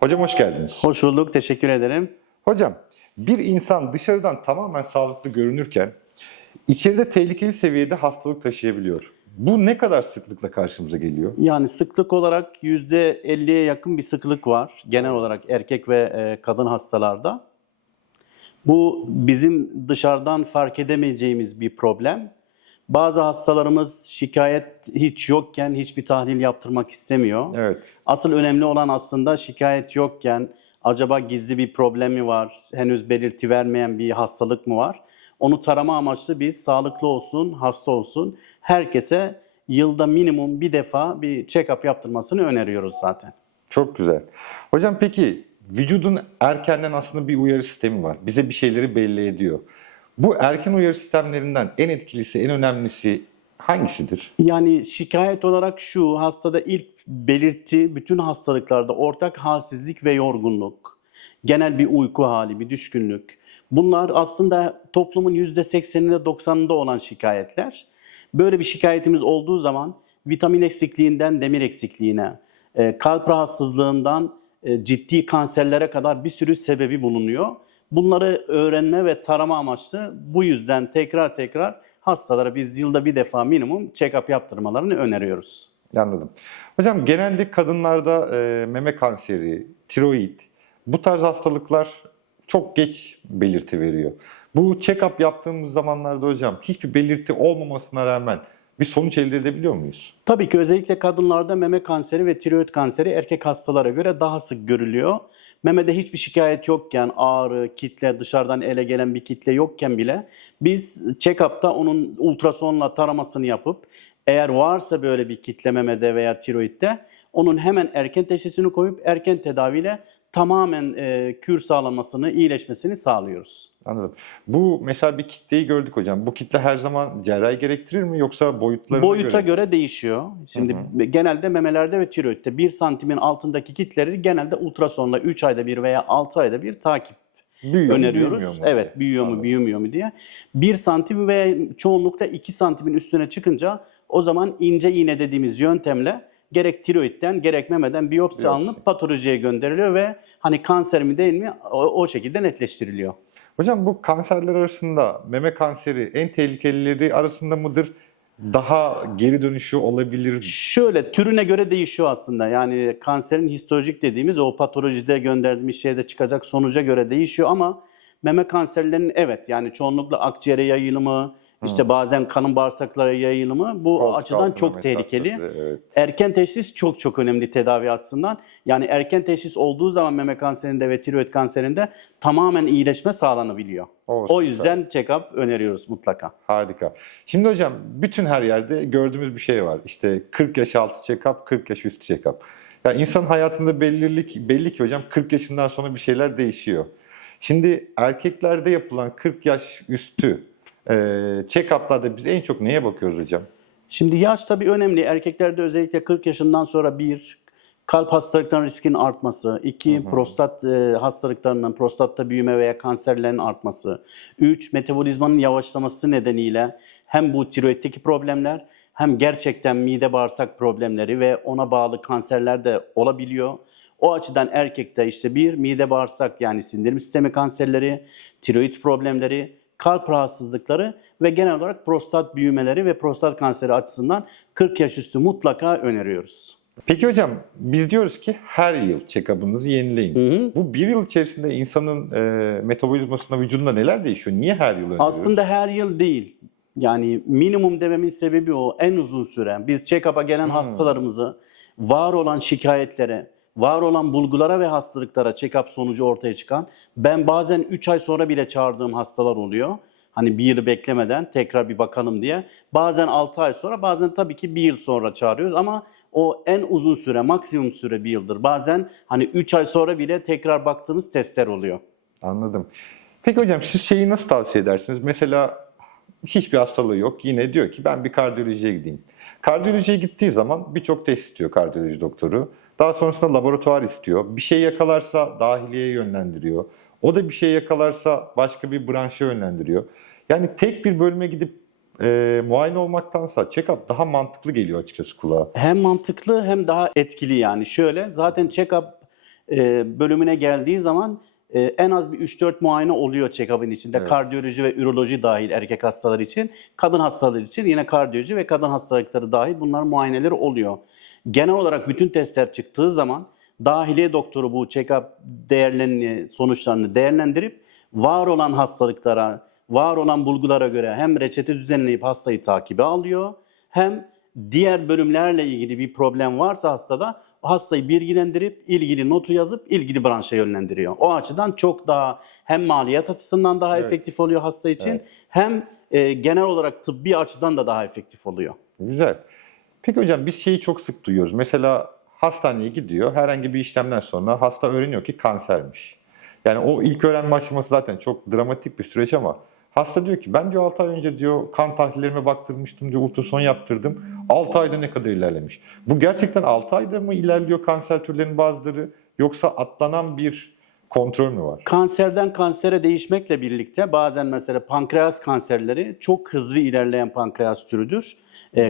Hocam hoş geldiniz. Hoş bulduk, teşekkür ederim. Hocam, bir insan dışarıdan tamamen sağlıklı görünürken içeride tehlikeli seviyede hastalık taşıyabiliyor. Bu ne kadar sıklıkla karşımıza geliyor? Yani sıklık olarak %50'ye yakın bir sıklık var. Genel olarak erkek ve kadın hastalarda. Bu bizim dışarıdan fark edemeyeceğimiz bir problem. Bazı hastalarımız şikayet hiç yokken hiçbir tahlil yaptırmak istemiyor. Evet, Asıl önemli olan aslında şikayet yokken acaba gizli bir problem mi var, henüz belirti vermeyen bir hastalık mı var? Onu tarama amaçlı biz sağlıklı olsun, hasta olsun herkese yılda minimum bir defa bir check-up yaptırmasını öneriyoruz zaten. çok güzel. Hocam peki vücudun erkenden aslında bir uyarı sistemi var. Bize bir şeyleri belli ediyor. Bu erken uyarı sistemlerinden en etkilisi, en önemlisi hangisidir? Yani şikayet olarak şu, hastada ilk belirti bütün hastalıklarda ortak halsizlik ve yorgunluk, genel bir uyku hali, bir düşkünlük. Bunlar aslında toplumun %80'inde 90'ında olan şikayetler. Böyle bir şikayetimiz olduğu zaman vitamin eksikliğinden demir eksikliğine, kalp rahatsızlığından ciddi kanserlere kadar bir sürü sebebi bulunuyor. Bunları öğrenme ve tarama amaçlı bu yüzden tekrar tekrar hastalara biz yılda bir defa minimum check-up yaptırmalarını öneriyoruz. Anladım. Hocam genelde kadınlarda meme kanseri, tiroid bu tarz hastalıklar çok geç belirti veriyor. Bu check-up yaptığımız zamanlarda hocam hiçbir belirti olmamasına rağmen bir sonuç elde edebiliyor muyuz? Tabii ki özellikle kadınlarda meme kanseri ve tiroid kanseri erkek hastalara göre daha sık görülüyor. Memede hiçbir şikayet yokken, ağrı, kitle, dışarıdan ele gelen bir kitle yokken bile biz check-up'ta onun ultrasonla taramasını yapıp eğer varsa böyle bir kitle memede veya tiroidde onun hemen erken teşhisini koyup erken tedaviyle tamamen kür sağlanmasını, iyileşmesini sağlıyoruz. Anladım. Bu mesela bir kitleyi gördük hocam. Bu kitle her zaman cerrahi gerektirir mi yoksa boyutlarına Boyuta göre mi? göre değişiyor. Şimdi genelde memelerde ve tiroidde 1 santimin altındaki kitleleri genelde ultrasonla 3 ayda bir veya 6 ayda bir takip Büyüyor mu, öneriyoruz. büyümüyor mu? Evet, büyüyor mu, Anladım. büyümüyor mu diye. 1 santim ve çoğunlukla 2 santimin üstüne çıkınca o zaman ince iğne dediğimiz yöntemle gerek tiroidden gerek memeden biyopsi Biyopsi. alınıp patolojiye gönderiliyor ve hani kanser mi değil mi o şekilde netleştiriliyor. Hocam bu kanserler arasında meme kanseri en tehlikelileri arasında mıdır? Daha geri dönüşü olabilir mi? Şöyle türüne göre değişiyor aslında. Yani kanserin histolojik dediğimiz o patolojide gönderdiğimiz şeyde çıkacak sonuca göre değişiyor ama meme kanserlerinin evet yani çoğunlukla akciğere yayılımı, işte bazen kanın bağırsaklara yayılımı bu Koltuk açıdan altına çok tehlikeli. metastazı, evet. Erken teşhis çok çok önemli tedavi açısından. Yani erken teşhis olduğu zaman meme kanserinde ve tiroid kanserinde tamamen iyileşme sağlanabiliyor. O O süper. yüzden check-up öneriyoruz mutlaka. Harika. Şimdi hocam bütün her yerde gördüğümüz bir şey var. İşte 40 yaş altı check-up, 40 yaş üstü check-up. Yani insan hayatında belli ki hocam 40 yaşından sonra bir şeyler değişiyor. Şimdi erkeklerde yapılan 40 yaş üstü check-up'larda biz en çok neye bakıyoruz hocam? Şimdi yaş tabii önemli. Erkeklerde özellikle 40 yaşından sonra bir, kalp hastalıklarının riskinin artması, iki, prostat hastalıklarının, prostatta büyüme veya kanserlerin artması, üç, metabolizmanın yavaşlaması nedeniyle hem bu tiroiddeki problemler hem gerçekten mide bağırsak problemleri ve ona bağlı kanserler de olabiliyor. O açıdan erkekte işte bir, mide bağırsak yani sindirim sistemi kanserleri, tiroid problemleri, kalp rahatsızlıkları ve genel olarak prostat büyümeleri ve prostat kanseri açısından 40 yaş üstü mutlaka öneriyoruz. Peki hocam biz diyoruz ki her yıl check-up'ınızı yenileyin. Hı hı. Bu bir yıl içerisinde insanın metabolizmasında, vücudunda neler değişiyor? Niye her yıl öneriyoruz? Aslında her yıl değil. Yani minimum dememin sebebi o. En uzun süre. Biz check-up'a gelen hastalarımızı var olan şikayetlere, var olan bulgulara ve hastalıklara check-up sonucu ortaya çıkan, ben bazen 3 ay sonra bile çağırdığım hastalar oluyor. Hani bir yılı beklemeden tekrar bir bakalım diye. Bazen 6 ay sonra, bazen tabii ki bir yıl sonra çağırıyoruz ama o en uzun süre, maksimum süre bir yıldır. Bazen hani 3 ay sonra bile tekrar baktığımız testler oluyor. Anladım. Peki hocam siz şeyi nasıl tavsiye edersiniz? Mesela hiçbir hastalığı yok. Yine diyor ki ben bir kardiyolojiye gideyim. Kardiyolojiye gittiği zaman birçok test istiyor kardiyoloji doktoru. Daha sonrasında laboratuvar istiyor. Bir şey yakalarsa dahiliyeye yönlendiriyor. O da bir şey yakalarsa başka bir branşa yönlendiriyor. Yani tek bir bölüme gidip muayene olmaktansa check-up daha mantıklı geliyor açıkçası kulağa. Hem mantıklı hem daha etkili yani. Şöyle zaten check-up bölümüne geldiği zaman en az bir 3-4 muayene oluyor check-up'ın içinde. Evet. Kardiyoloji ve üroloji dahil erkek hastalar için. Kadın hastalar için yine kardiyoloji ve kadın hastalıkları dahil bunların muayeneleri oluyor. Genel olarak bütün testler çıktığı zaman dahiliye doktoru bu check-up sonuçlarını değerlendirip var olan hastalıklara, var olan bulgulara göre hem reçete düzenleyip hastayı takibe alıyor, hem diğer bölümlerle ilgili bir problem varsa hastada hastayı bilgilendirip ilgili notu yazıp ilgili branşa yönlendiriyor. O açıdan çok daha hem maliyet açısından daha efektif oluyor hasta için, hem genel olarak tıbbi açıdan da daha efektif oluyor. Güzel. Peki hocam biz şeyi çok sık duyuyoruz. Mesela hastaneye gidiyor, herhangi bir işlemden sonra hasta öğreniyor ki kansermiş. Yani o ilk öğrenme aşaması zaten çok dramatik bir süreç ama hasta diyor ki ben diyor 6 ay önce diyor kan tahlillerime baktırmıştım diyor, ultrason yaptırdım. 6 ayda ne kadar ilerlemiş? Bu gerçekten 6 ayda mı ilerliyor kanser türlerinin bazıları, yoksa atlanan bir kontrol mü var? Kanserden kansere değişmekle birlikte bazen mesela pankreas kanserleri çok hızlı ilerleyen pankreas türüdür.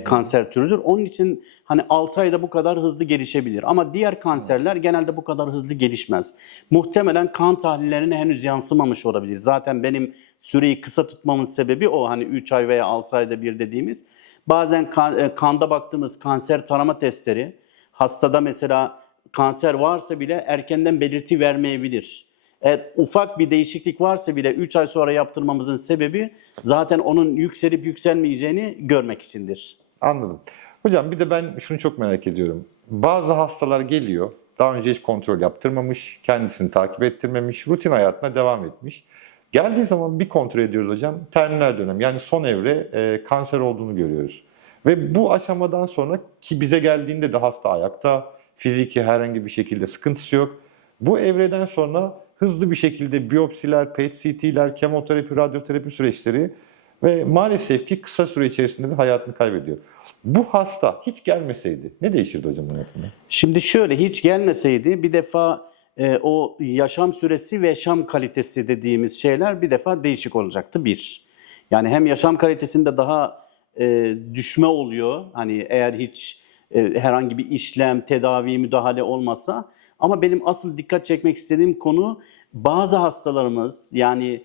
Kanser türüdür. Onun için hani 6 ayda bu kadar hızlı gelişebilir. Ama diğer kanserler genelde bu kadar hızlı gelişmez. Muhtemelen kan tahlillerine henüz yansımamış olabilir. Zaten benim süreyi kısa tutmamın sebebi o. Hani 3 ay veya 6 ayda bir dediğimiz. Bazen kanda baktığımız kanser tarama testleri hastada mesela kanser varsa bile erkenden belirti vermeyebilir. Eğer ufak bir değişiklik varsa bile 3 ay sonra yaptırmamızın sebebi zaten onun yükselip yükselmeyeceğini görmek içindir. Anladım. Hocam bir de ben şunu çok merak ediyorum. Bazı hastalar geliyor, daha önce hiç kontrol yaptırmamış, kendisini takip ettirmemiş, rutin hayatına devam etmiş. Geldiği zaman bir kontrol ediyoruz hocam, terminal dönem yani son evre kanser olduğunu görüyoruz. Ve bu aşamadan sonra ki bize geldiğinde de hasta ayakta, fiziki herhangi bir şekilde sıkıntısı yok. Bu evreden sonra hızlı bir şekilde biyopsiler, PET-CT'ler, kemoterapi, radyoterapi süreçleri ve maalesef ki kısa süre içerisinde de hayatını kaybediyor. Bu hasta hiç gelmeseydi ne değişirdi hocam hayatında? Şimdi şöyle, hiç gelmeseydi bir defa o yaşam süresi ve yaşam kalitesi dediğimiz şeyler bir defa değişik olacaktı bir. Yani hem yaşam kalitesinde daha düşme oluyor. Hani eğer hiç herhangi bir işlem, tedavi, müdahale olmasa. Ama benim asıl dikkat çekmek istediğim konu bazı hastalarımız yani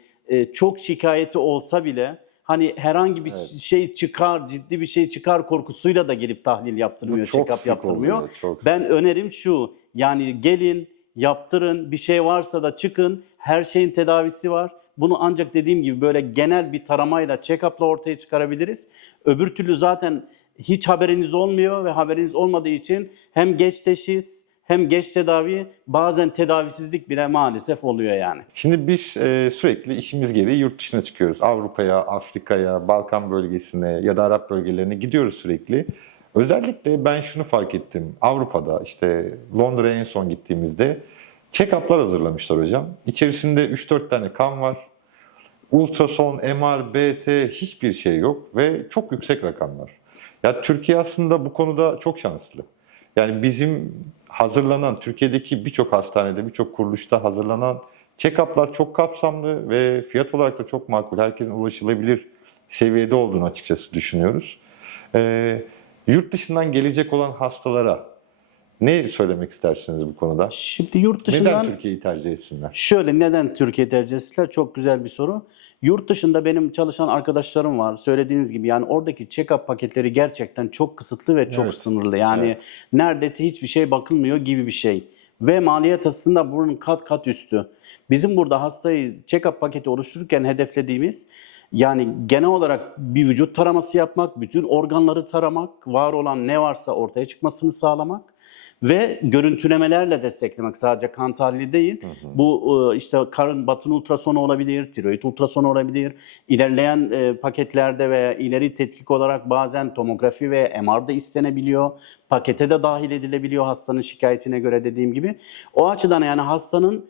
çok şikayeti olsa bile hani herhangi bir şey çıkar, ciddi bir şey çıkar korkusuyla da gelip tahlil yaptırmıyor, check-up yaptırmıyor. Oluyor, çok Ben önerim şu, yani gelin, yaptırın, bir şey varsa da çıkın, her şeyin tedavisi var. Bunu ancak dediğim gibi böyle genel bir taramayla, check-up'la ortaya çıkarabiliriz. Öbür türlü zaten hiç haberiniz olmuyor ve haberiniz olmadığı için hem geç teşhis hem geç tedavi, bazen tedavisizlik bile maalesef oluyor yani. Şimdi biz sürekli işimiz gereği yurt dışına çıkıyoruz. Avrupa'ya, Afrika'ya, Balkan bölgesine ya da Arap bölgelerine gidiyoruz sürekli. Özellikle ben şunu fark ettim. Avrupa'da işte Londra'ya en son gittiğimizde check-up'lar hazırlamışlar hocam. İçerisinde 3-4 tane kan var. Ultrason, MR, BT hiçbir şey yok ve çok yüksek rakamlar. Ya Türkiye aslında bu konuda çok şanslı. Yani bizim hazırlanan, Türkiye'deki birçok hastanede, birçok kuruluşta hazırlanan check-up'lar çok kapsamlı ve fiyat olarak da çok makul. Herkesin ulaşılabilir seviyede olduğunu açıkçası düşünüyoruz. Yurt dışından gelecek olan hastalara ne söylemek istersiniz bu konuda? Şimdi yurt dışından... Neden Türkiye'yi tercih etsinler? Şöyle, neden Türkiye tercih etsinler? Çok güzel bir soru. Yurt dışında benim çalışan arkadaşlarım var. Söylediğiniz gibi yani oradaki check-up paketleri gerçekten çok kısıtlı ve çok sınırlı. Yani neredeyse hiçbir şey bakılmıyor gibi bir şey. Ve maliyet açısından bunun kat kat üstü. Bizim burada hastayı check-up paketi oluştururken hedeflediğimiz yani genel olarak bir vücut taraması yapmak, bütün organları taramak, var olan ne varsa ortaya çıkmasını sağlamak ve görüntülemelerle desteklemek, sadece kan tahlili değil. Bu işte karın batın ultrasonu olabilir, tiroid ultrasonu olabilir. İlerleyen paketlerde veya ileri tetkik olarak bazen tomografi ve MR da istenebiliyor. Pakete de dahil edilebiliyor hastanın şikayetine göre dediğim gibi. O açıdan yani hastanın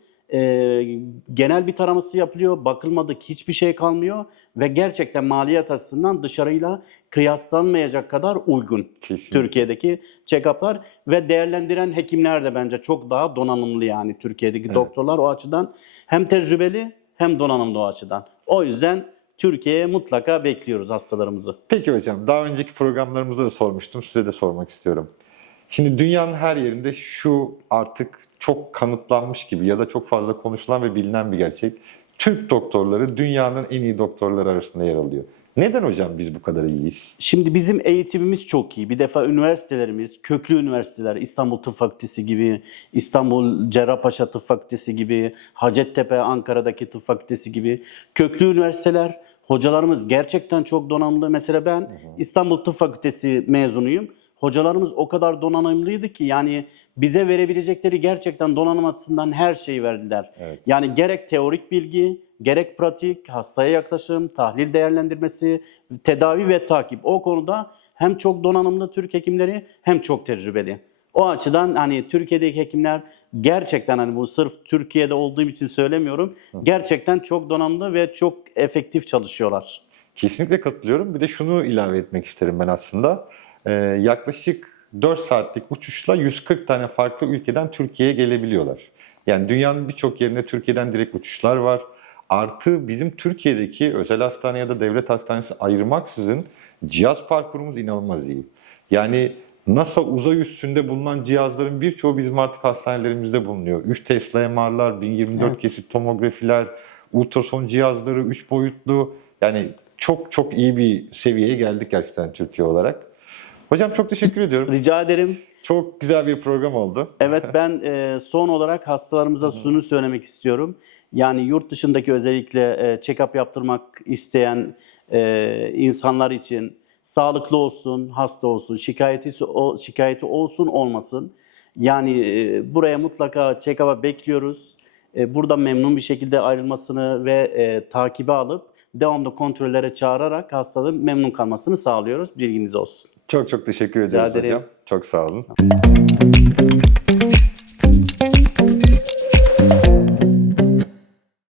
genel bir taraması yapılıyor, bakılmadık hiçbir şey kalmıyor ve gerçekten maliyet açısından dışarıyla kıyaslanmayacak kadar uygun. Kesinlikle. Türkiye'deki check-up'lar ve değerlendiren hekimler de bence çok daha donanımlı yani Türkiye'deki doktorlar o açıdan hem tecrübeli hem donanımlı o açıdan. O yüzden Türkiye'ye mutlaka bekliyoruz hastalarımızı. Peki hocam, daha önceki programlarımızda da sormuştum, size de sormak istiyorum. Şimdi dünyanın her yerinde şu artık çok kanıtlanmış gibi ya da çok fazla konuşulan ve bilinen bir gerçek. Türk doktorları dünyanın en iyi doktorları arasında yer alıyor. Neden hocam biz bu kadar iyiyiz? Şimdi bizim eğitimimiz çok iyi. Bir defa üniversitelerimiz, köklü üniversiteler, İstanbul Tıp Fakültesi gibi, İstanbul Cerrahpaşa Tıp Fakültesi gibi, Hacettepe Ankara'daki Tıp Fakültesi gibi köklü üniversiteler. Hocalarımız gerçekten çok donanımlı. Mesela ben İstanbul Tıp Fakültesi mezunuyum. Hocalarımız o kadar donanımlıydı ki yani bize verebilecekleri gerçekten donanım açısından her şeyi verdiler. Evet. Yani gerek teorik bilgi, gerek pratik, hastaya yaklaşım, tahlil değerlendirmesi, tedavi ve takip. O konuda hem çok donanımlı Türk hekimleri hem çok tecrübeli. O açıdan hani Türkiye'deki hekimler gerçekten hani bu sırf Türkiye'de olduğum için söylemiyorum. Gerçekten çok donanımlı ve çok efektif çalışıyorlar. Kesinlikle katılıyorum. Bir de şunu ilave etmek isterim ben aslında. Yaklaşık 4 saatlik uçuşla 140 tane farklı ülkeden Türkiye'ye gelebiliyorlar. Yani dünyanın birçok yerine Türkiye'den direkt uçuşlar var. Artı bizim Türkiye'deki özel hastane ya da devlet hastanesi ayırmaksızın cihaz parkurumuz inanılmaz iyi. Yani NASA uzay üstünde bulunan cihazların birçoğu bizim artık hastanelerimizde bulunuyor. 3 Tesla MR'lar, 1024 Evet. kesit tomografiler, ultrason cihazları, 3 boyutlu. Yani çok iyi bir seviyeye geldik gerçekten Türkiye olarak. Hocam çok teşekkür ediyorum. Rica ederim. Çok güzel bir program oldu. Evet ben son olarak hastalarımıza şunu söylemek istiyorum. Yani yurt dışındaki özellikle check-up yaptırmak isteyen insanlar için sağlıklı olsun, hasta olsun, şikayeti olsun olmasın. Yani buraya mutlaka check-up'a bekliyoruz. Burada memnun bir şekilde ayrılmasını ve takibe alıp devamlı kontrollere çağırarak hastanın memnun kalmasını sağlıyoruz. Bilginiz olsun. Çok teşekkür Rica ediyoruz ederim. hocam. Çok sağ olun.